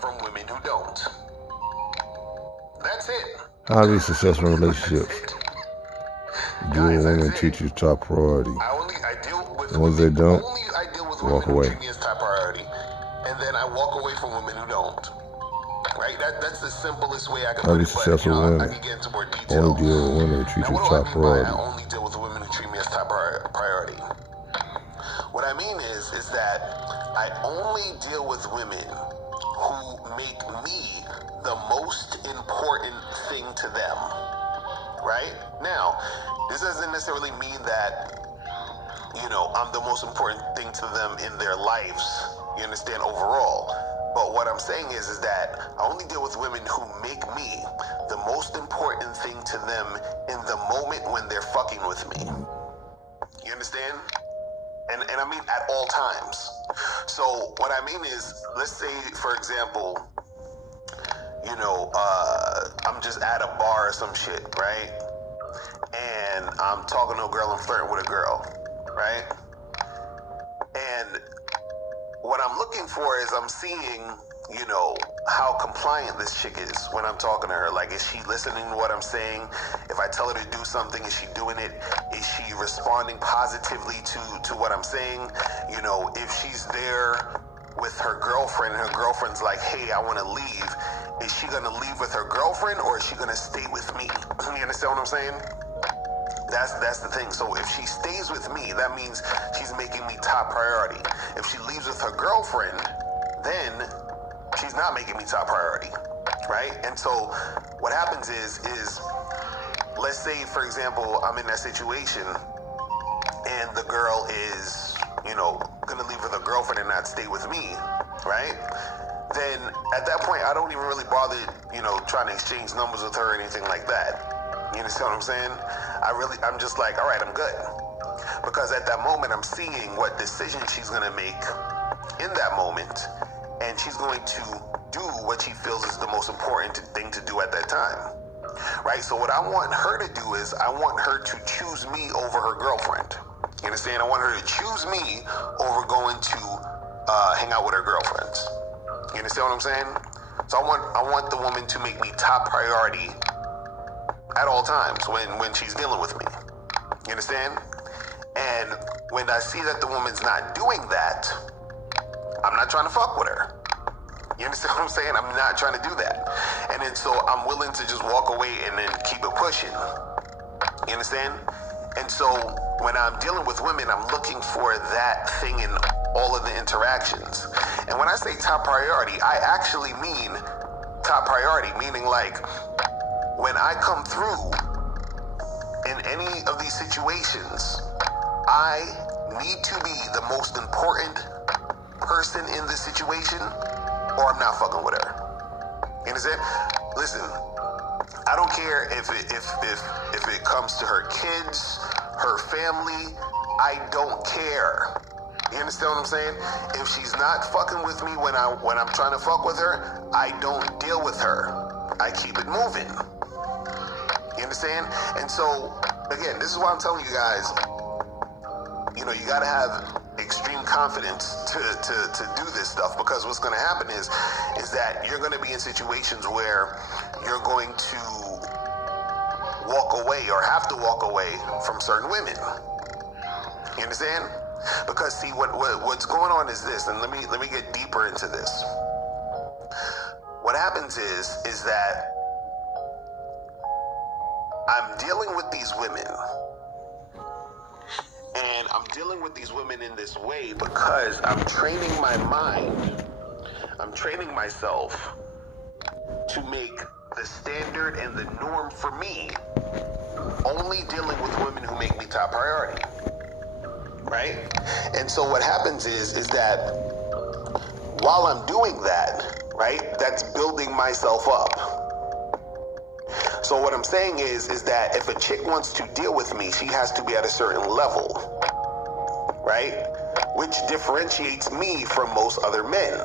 from women who don't. That's it. How to be successful in relationships. Deal with women, treat you top priority. I deal with And once they don't, I deal with walk women away. who treat me as top priority, and then I walk away from women who don't. Right? That's the simplest way I can How to put be it. But successful with I women. can get into more detail. Only deal with women who treat Now, you what do I top mean by I priority. only deal with women who treat me as top priority? What I mean is that I only deal with women who make me the most important thing to them. Right? Now, this doesn't necessarily mean that, I'm the most important thing to them in their lives. You understand, overall. But what I'm saying is that I only deal with women who make me the most important thing to them in the moment when they're fucking with me. You understand? And I mean at all times. So what I mean is, let's say, for example, I'm just at a bar or some shit, right? And I'm talking to a girl and flirting with a girl, right? And what I'm looking for is I'm seeing, how compliant this chick is when I'm talking to her. Like, is she listening to what I'm saying? If I tell her to do something, is she doing it? Is she responding positively to what I'm saying? If she's there with her girlfriend and her girlfriend's like, hey, I want to leave, is she going to leave with her girlfriend or is she going to stay with me? You understand what I'm saying? That's the thing. So if she stays with me, that means she's making me top priority. If she leaves with her girlfriend, then she's not making me top priority, right? And so what happens is let's say, for example, I'm in that situation and the girl is, gonna leave with her girlfriend and not stay with me, right? Then at that point, I don't even really bother, trying to exchange numbers with her or anything like that. You understand what I'm saying? I'm just like, all right, I'm good. Because at that moment, I'm seeing what decision she's gonna make in that moment, and she's going to do what she feels is the most important thing to do at that time. Right? So what I want her to do is I want her to choose me over her girlfriend. You understand? I want her to choose me over going to hang out with her girlfriends. You understand what I'm saying? So I want the woman to make me top priority at all times when she's dealing with me. You understand? And when I see that the woman's not doing that, I'm not trying to fuck with her. You understand what I'm saying? I'm not trying to do that. And then so I'm willing to just walk away and then keep it pushing. You understand? And so when I'm dealing with women, I'm looking for that thing in all of the interactions. And when I say top priority, I actually mean top priority, meaning like when I come through in any of these situations, I need to be the most important person in the situation or I'm not fucking with her. You understand? Listen, I don't care if it comes to her kids, her family, I don't care. You understand what I'm saying? If she's not fucking with me when I'm trying to fuck with her, I don't deal with her. I keep it moving. You understand? And so, again, this is why I'm telling you guys, you gotta have extreme confidence to do this stuff, because what's gonna happen is that you're gonna be in situations where you're going to walk away or have to walk away from certain women. You understand? Because see, what's going on is this, and let me get deeper into this. What happens is that I'm dealing with these women. And I'm dealing with these women in this way because I'm training my mind. I'm training myself to make the standard and the norm for me only dealing with women who make me top priority. Right? And so what happens is that while I'm doing that, right, that's building myself up. So what I'm saying is that if a chick wants to deal with me, she has to be at a certain level, right? Which differentiates me from most other men.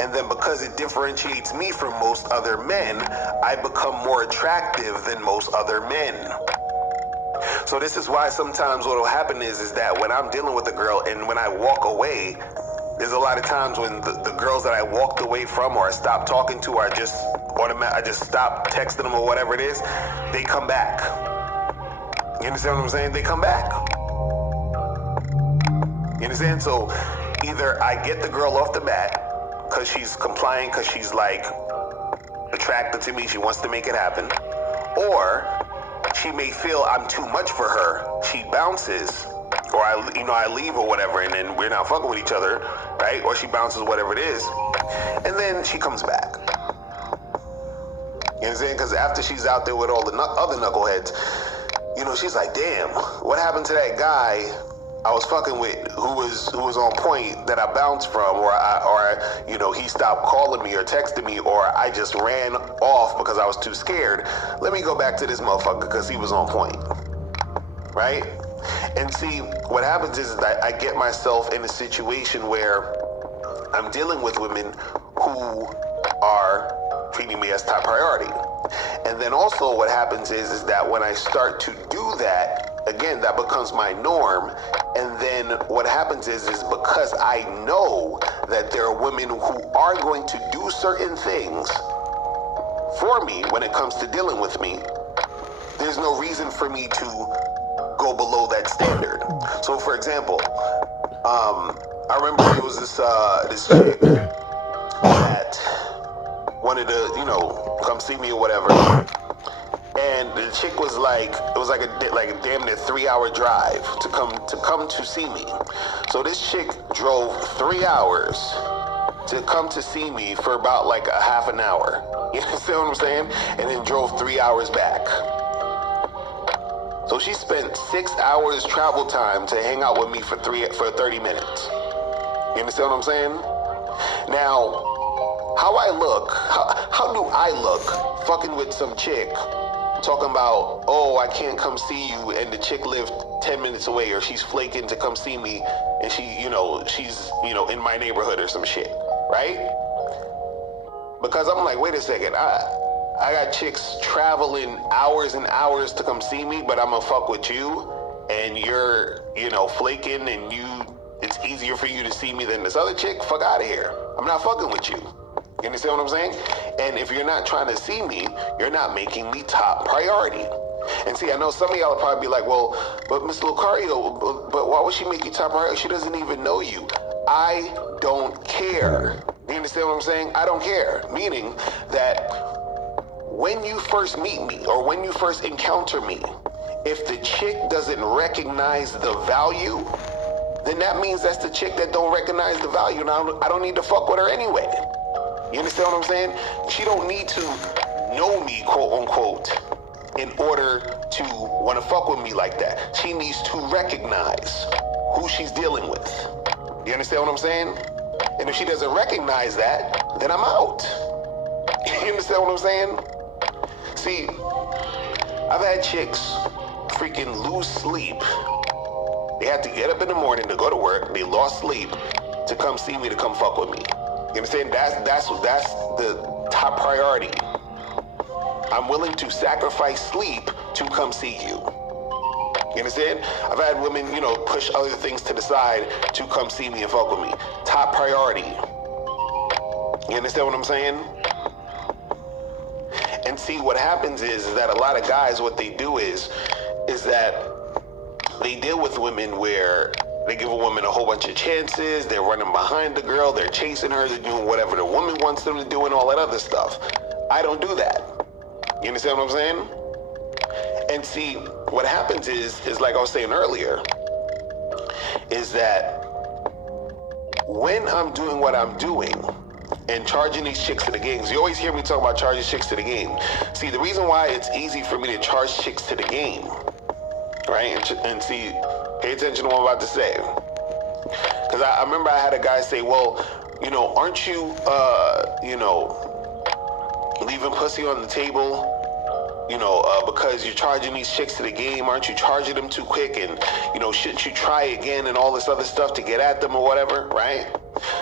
And then because it differentiates me from most other men, I become more attractive than most other men. So this is why sometimes what will happen is that when I'm dealing with a girl and when I walk away, there's a lot of times when the girls that I walked away from or I stopped talking to, or I just stopped texting them or whatever it is, they come back. You understand what I'm saying? They come back. You understand? So either I get the girl off the bat because she's compliant, because she's like attracted to me, she wants to make it happen, or she may feel I'm too much for her. She bounces, or I leave or whatever, and then we're not fucking with each other, right? Or she bounces, whatever it is, and then she comes back. You know what I'm saying? Because after she's out there with all the other knuckleheads, she's like, damn, what happened to that guy I was fucking with who was on point that I bounced from, or he stopped calling me or texting me, or I just ran off because I was too scared. Let me go back to this motherfucker because he was on point, right? And see, what happens is that I get myself in a situation where I'm dealing with women who are treating me as top priority. And then also what happens is that when I start to do that, again, that becomes my norm. And then what happens is because I know that there are women who are going to do certain things for me when it comes to dealing with me, there's no reason for me to go below that standard. So for example, I remember there was this chick that wanted to, come see me or whatever. And the chick was like, it was like a damn near 3-hour drive to come to see me. So this chick drove 3 hours to come to see me for about like a half an hour. You understand what I'm saying? And then drove 3 hours back. So she spent 6 hours travel time to hang out with me for 30 minutes. You understand what I'm saying? Now, how do I look fucking with some chick talking about, oh, I can't come see you, and the chick lived 10 minutes away, or she's flaking to come see me, and she's in my neighborhood or some shit, right? Because I'm like, wait a second, I got chicks traveling hours and hours to come see me, but I'm gonna fuck with you, and you're, flaking, and it's easier for you to see me than this other chick? Fuck out of here. I'm not fucking with you. You understand what I'm saying? And if you're not trying to see me, you're not making me top priority. And see, I know some of y'all will probably be like, well, but Miss Lucario, but why would she make you top priority? She doesn't even know you. I don't care. You understand what I'm saying? I don't care. Meaning that when you first meet me or when you first encounter me, if the chick doesn't recognize the value, then that means that's the chick that don't recognize the value. Now, I don't need to fuck with her anyway. You understand what I'm saying? She don't need to know me, quote unquote, in order to want to fuck with me like that. She needs to recognize who she's dealing with. You understand what I'm saying? And if she doesn't recognize that, then I'm out. You understand what I'm saying? See, I've had chicks freaking lose sleep. They had to get up in the morning to go to work. They lost sleep to come see me, to come fuck with me. You understand? That's the top priority. I'm willing to sacrifice sleep to come see you. You understand? I've had women, push other things to the side to come see me and fuck with me. Top priority. You understand what I'm saying? And see, what happens is that a lot of guys, what they do is that they deal with women where they give a woman a whole bunch of chances, they're running behind the girl, they're chasing her, they're doing whatever the woman wants them to do and all that other stuff. I don't do that. You understand what I'm saying? And see, what happens is like I was saying earlier, is that when I'm doing what I'm doing and charging these chicks to the game, you always hear me talk about charging chicks to the game. See, the reason why it's easy for me to charge chicks to the game, right? And see, pay attention to what I'm about to say. Because I remember I had a guy say, well, aren't you, leaving pussy on the table, because you're charging these chicks to the game? Aren't you charging them too quick? And, shouldn't you try again and all this other stuff to get at them or whatever, right?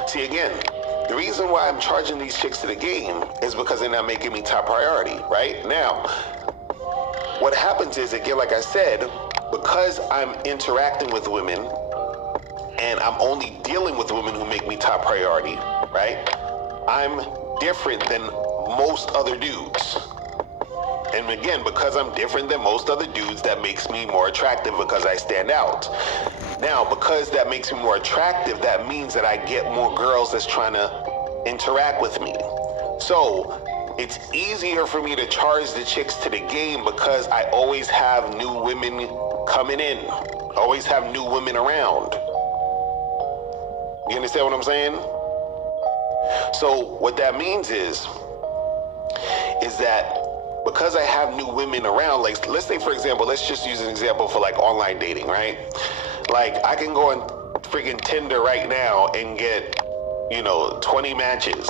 See, again, the reason why I'm charging these chicks to the game is because they're not making me top priority, right? Now, what happens is, again, like I said, because I'm interacting with women and I'm only dealing with women who make me top priority, right? I'm different than most other dudes. And again, because I'm different than most other dudes, that makes me more attractive because I stand out. Now, because that makes me more attractive, that means that I get more girls that's trying to interact with me. So it's easier for me to charge the chicks to the game because I always have new women coming in, always have new women around. You understand what I'm saying? So what that means is that because I have new women around, like let's say for example, let's just use an example for like online dating, right? Like I can go on freaking Tinder right now and get, 20 matches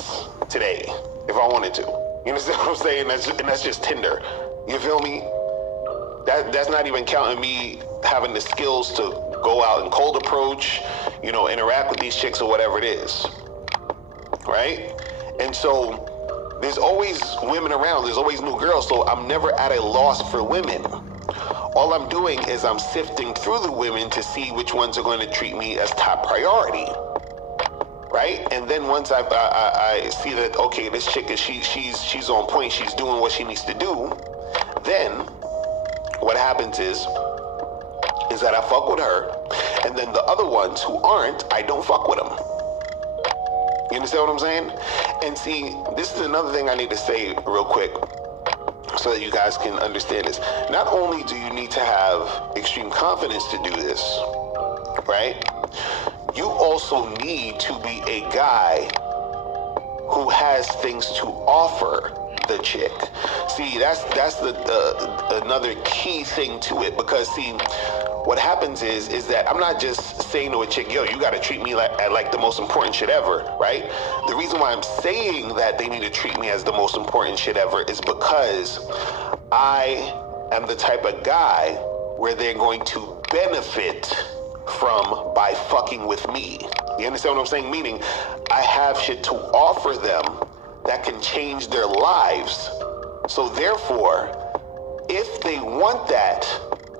today if I wanted to. You understand what I'm saying? That's just Tinder. You feel me? That's not even counting me having the skills to go out and cold approach, interact with these chicks or whatever it is, right? And so there's always women around, there's always new girls, so I'm never at a loss for women. All I'm doing is I'm sifting through the women to see which ones are going to treat me as top priority, right? And then once I see that, okay, this chick is she's on point, she's doing what she needs to do, then what happens is that I fuck with her, and then the other ones who aren't, I don't fuck with them. You understand what I'm saying? And see, this is another thing I need to say real quick so that you guys can understand this. Not only do you need to have extreme confidence to do this, right? You also need to be a guy who has things to offer the chick. See, that's another key thing to it, because see, what happens is that I'm not just saying to a chick, yo, you gotta treat me like the most important shit ever, right? The reason why I'm saying that they need to treat me as the most important shit ever is because I am the type of guy where they're going to benefit from by fucking with me. You understand what I'm saying? Meaning, I have shit to offer them that can change their lives. So therefore, if they want that,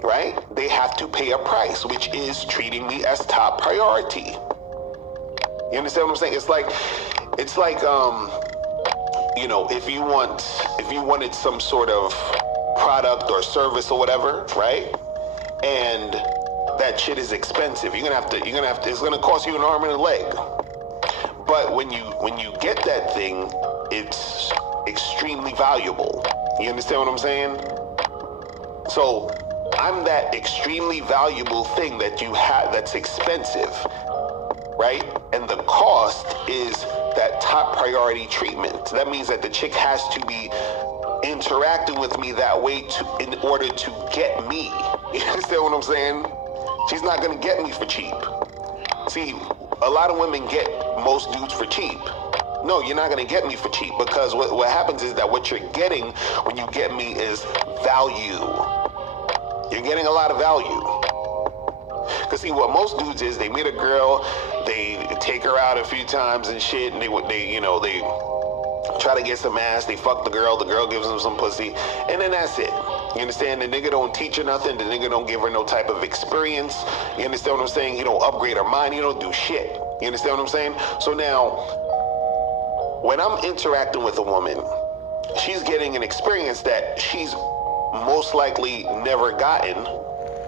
right, they have to pay a price, which is treating me as top priority. You understand what I'm saying? It's like, if you wanted some sort of product or service or whatever, right? And that shit is expensive. You're gonna have to, it's gonna cost you an arm and a leg. But when you get that thing, it's extremely valuable. You understand what I'm saying? So I'm that extremely valuable thing that you have that's expensive, right? And the cost is that top priority treatment. That means that the chick has to be interacting with me that way in order to get me. You understand what I'm saying? She's not gonna get me for cheap. See, a lot of women get most dudes for cheap. No, you're not gonna get me for cheap, because what happens is that what you're getting when you get me is value. You're getting a lot of value. Cause see, what most dudes is, they meet a girl, they take her out a few times and shit, and they try to get some ass, they fuck the girl gives them some pussy, and then that's it. You understand? The nigga don't teach her nothing, the nigga don't give her no type of experience. You understand what I'm saying? He don't upgrade her mind, he don't do shit. You understand what I'm saying? So now, when I'm interacting with a woman, she's getting an experience that she's most likely never gotten,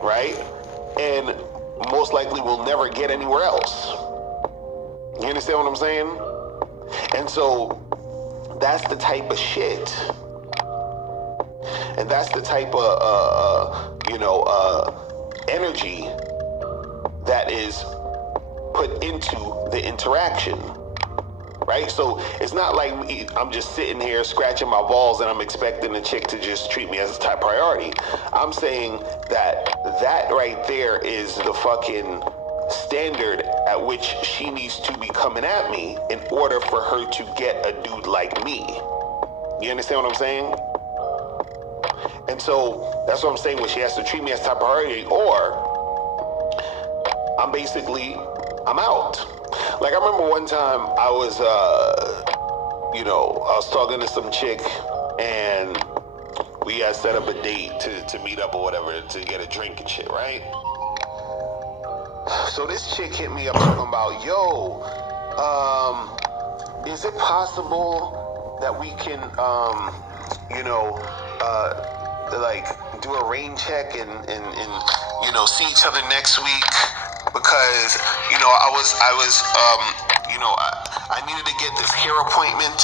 right? And most likely will never get anywhere else. You understand what I'm saying? And so that's the type of shit. And that's the type of, energy that is put into the interaction. Right? So it's not like I'm just sitting here scratching my balls and I'm expecting the chick to just treat me as a top priority. I'm saying that right there is the fucking standard at which she needs to be coming at me in order for her to get a dude like me. You understand what I'm saying? And so that's what I'm saying, when she has to treat me as top priority, or I'm out. Like, I remember one time I was talking to some chick, and we had set up a date to meet up or whatever, to get a drink and shit, right? So this chick hit me up talking about, yo, is it possible that we can, like do a rain check and see each other next week? Because, I needed to get this hair appointment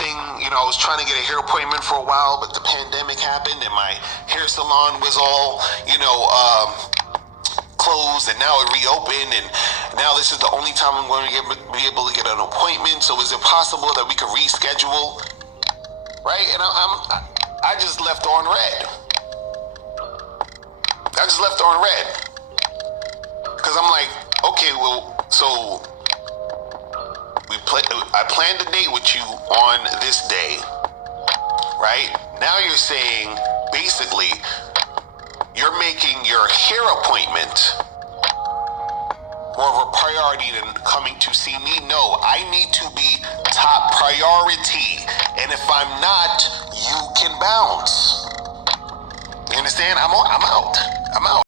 thing. I was trying to get a hair appointment for a while, but the pandemic happened and my hair salon was all, closed, and now it reopened, and now this is the only time I'm going to be able to get an appointment. So is it possible that we could reschedule? Right? And I just left on red. Because I'm like, okay, well, so I planned a date with you on this day, right? Now you're saying, basically, you're making your hair appointment more of a priority than coming to see me. No, I need to be top priority. And if I'm not, you can bounce. You understand? I'm out.